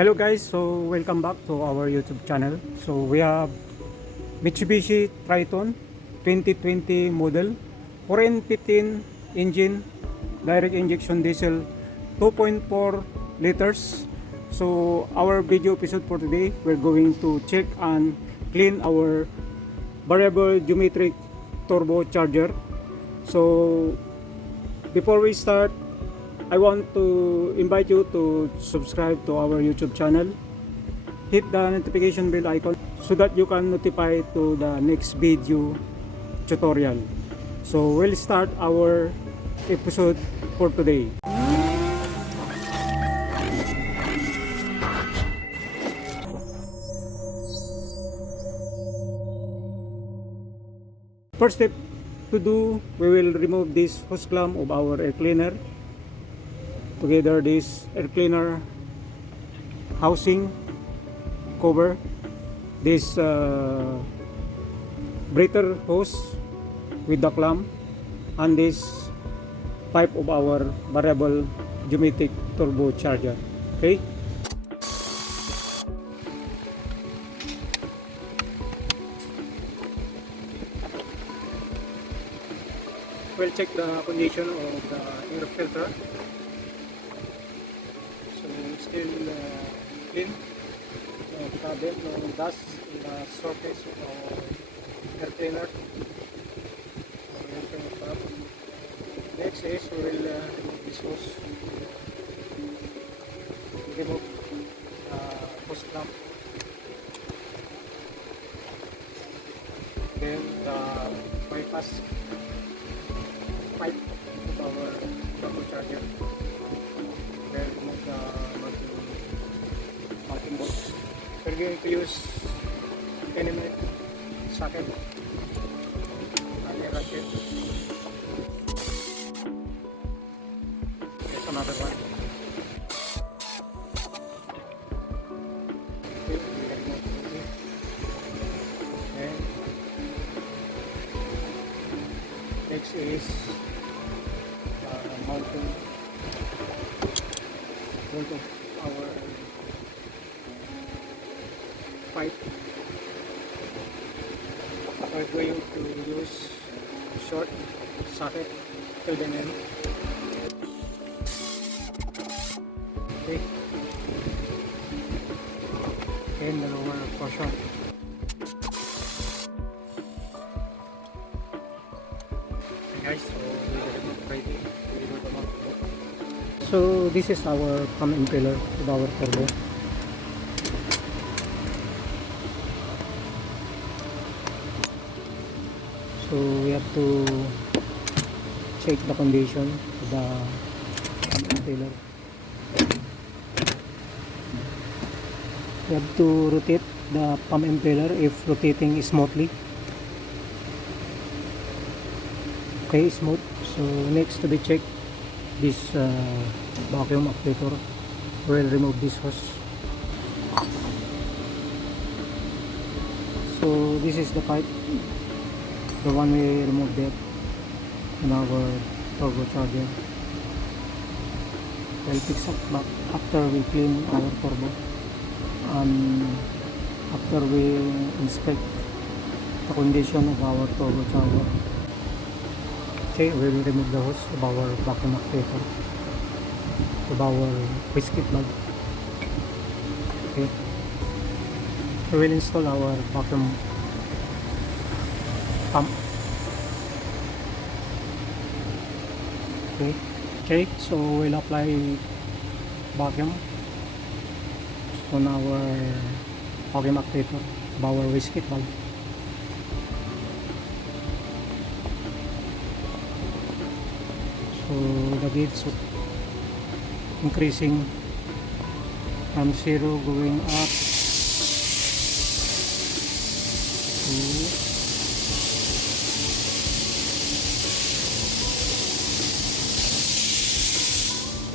Hello guys, so welcome back to our YouTube channel. So we have Mitsubishi Triton 2020 model 4N15 engine, direct injection diesel, 2.4 liters. So our video episode for today, we're going to check and clean our variable geometric turbocharger. So before we start, I want to invite you to subscribe to our YouTube channel. Hit the notification bell icon so that you can notify to the next video tutorial. So we'll start our episode for today. First step to do, we will remove this hose clamp of our air cleaner. Together this air cleaner housing cover this breather hose with the clamp and this pipe of our variable geometric turbocharger. Okay, we'll check the condition of the air filter. Still clean, no problem, no dust in the surface of our air cleaner. Next is we will remove this hose. Remove hose clamp. Then the bypass pipe of our turbocharger. Then remove the mounting bolt. We're going to use 10mm socket and a ratchet. There's another one. Okay, we remove it. And next is mounting bolt of our pipe. We're going to use short socket till the end. Okay. And the lower portion. Okay guys, so we're ready to remove the mounting bolt. So this is our pump impeller of our turbo. So we have to check the condition of the pump impeller. We have to rotate the pump impeller if rotating smoothly. Okay, smooth. So next to be checked, this vacuum actuator. We'll remove this hose. So this is the pipe, the one we removed it in our turbocharger. We'll fix it back after we clean our turbo and after we inspect the condition of our turbocharger. Okay, we will remove the hose of our vacuum actuator, of our wasket plug. Okay, we will install our vacuum pump. Okay, so we'll apply vacuum on our vacuum actuator of our wasket valve. So the gates increasing from 0 going up to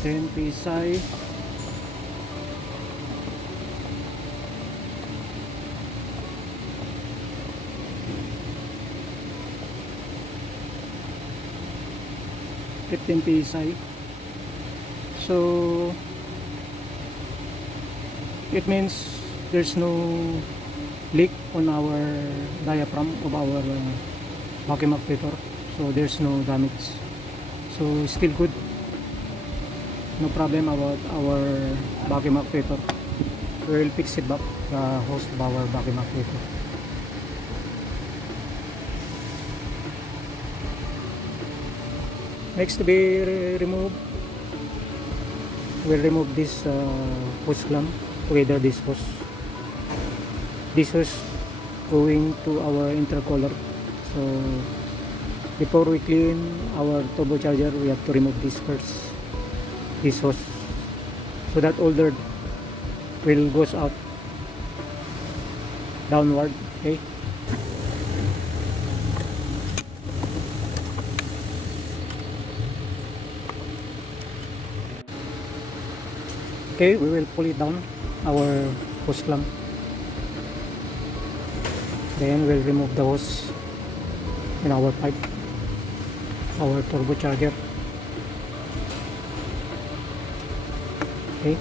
10 psi. PSI. So It means there's no leak on our diaphragm of our vacuum actuator, so there's no damage, so still good, no problem about our vacuum actuator. We will fix it back, the hose of our vacuum actuator. Next to be removed, we'll remove this hose clamp together. This hose going to our intercooler. So before we clean our turbocharger, we have to remove this first, this hose, so that all dirt will goes out downward. Okay, we will pull it down, our hose clamp. Then we'll remove the hose in our pipe, our turbocharger. Okay,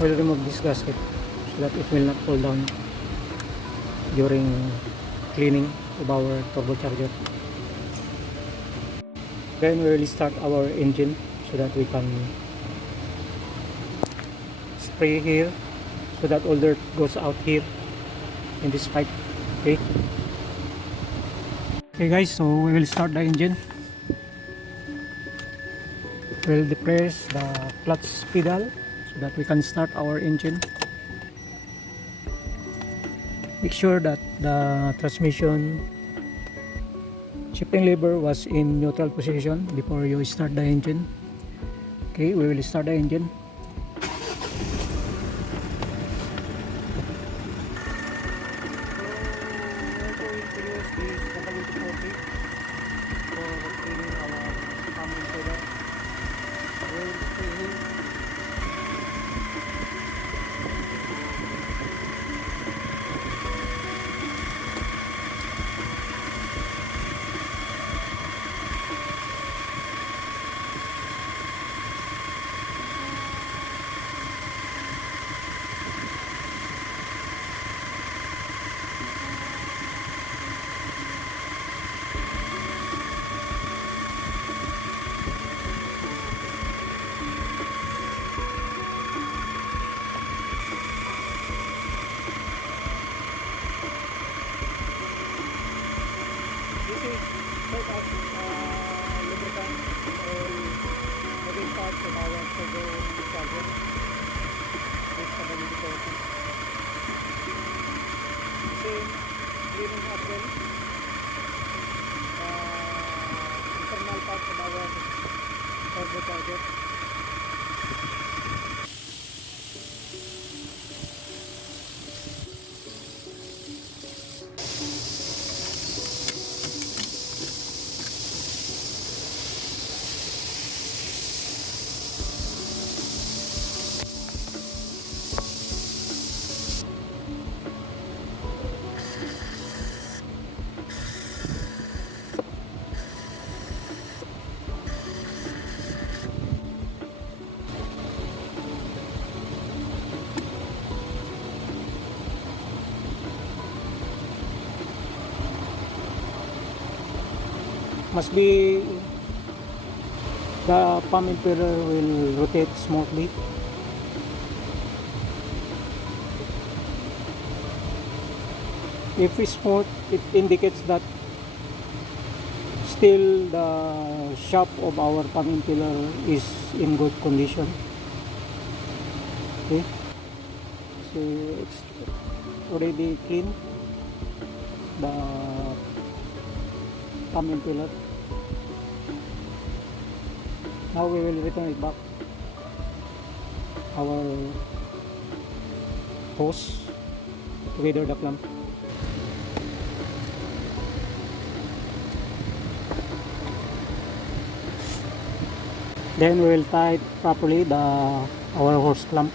we'll remove this gasket so that it will not fall down during cleaning of our turbocharger. Then we will start our engine so that we can spray here, so that all dirt goes out here in this pipe. Okay, guys, so we will start the engine. We'll depress the clutch pedal so that we can start our engine. Make sure that the transmission shifting lever was in neutral position before you start the engine. Okay, we will start the engine. Must be the pump impeller will rotate smoothly. If it's smooth, it indicates that still the shaft of our pump impeller is in good condition. Okay, so it's already clean, the pump impeller. Now we will return it back, our hose together the clamp. Then we will tie properly our hose clamp.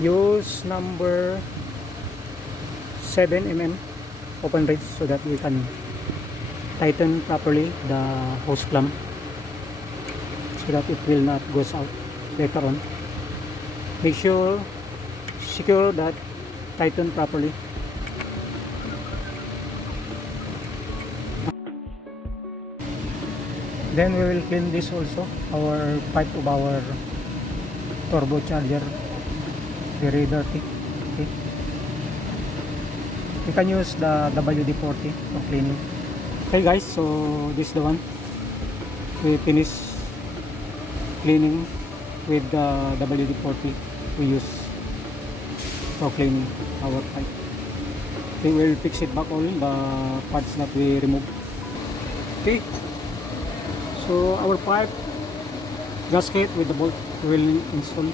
Use number 7 mm open range so that we can tighten properly the hose clamp so that it will not goes out later on. Make sure secure that tighten properly. Then we will clean this also, our pipe of our turbocharger, very dirty. Okay, you can use the WD-40 for cleaning. Okay guys, so this is the one we finish cleaning with the WD-40 we use for cleaning our pipe. Okay, we'll fix it back all the parts that we removed. Okay, so our pipe gasket with the bolt we will install.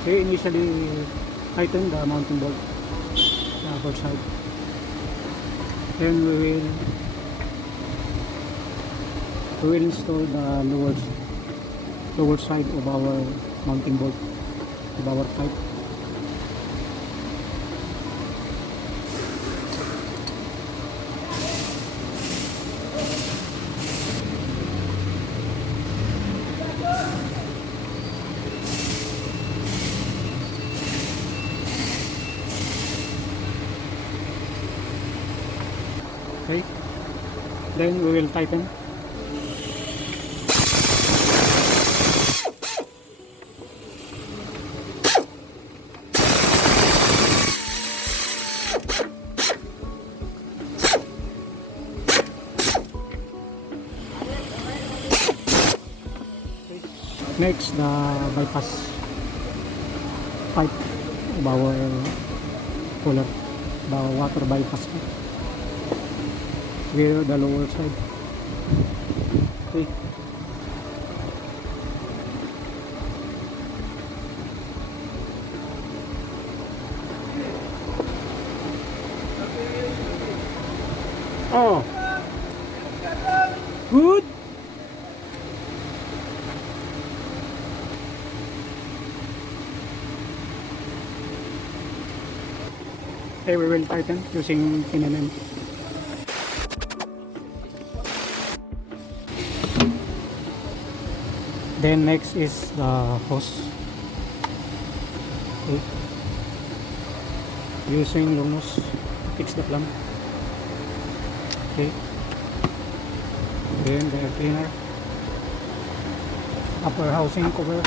Okay, initially tighten the mounting bolt, the upper side. Then we will install the lower side of our mounting bolt of our pipe. Okay, then we will tighten. Next, the bypass pipe of our cooler, the water bypass pipe, with the lower side. Okay. Oh, good. Okay, we will tighten using pin and end. Then next is the hose. Okay. Using long nose, fix the clamp. Okay. Then the air cleaner, upper housing cover.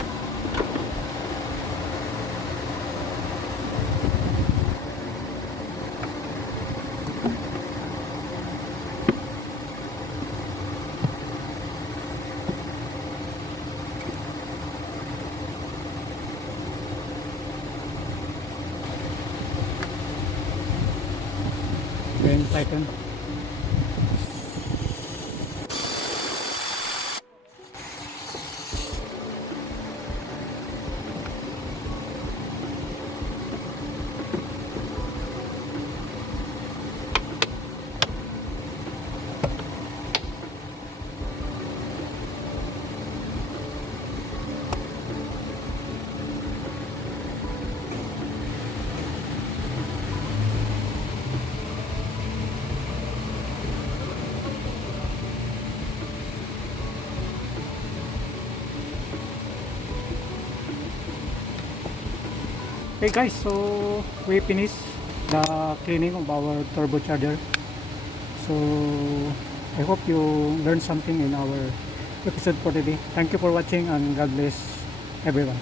Then tighten. Okay guys, so we finished the cleaning of our turbocharger. So I hope you learned something in our episode for today. Thank you for watching and God bless everyone.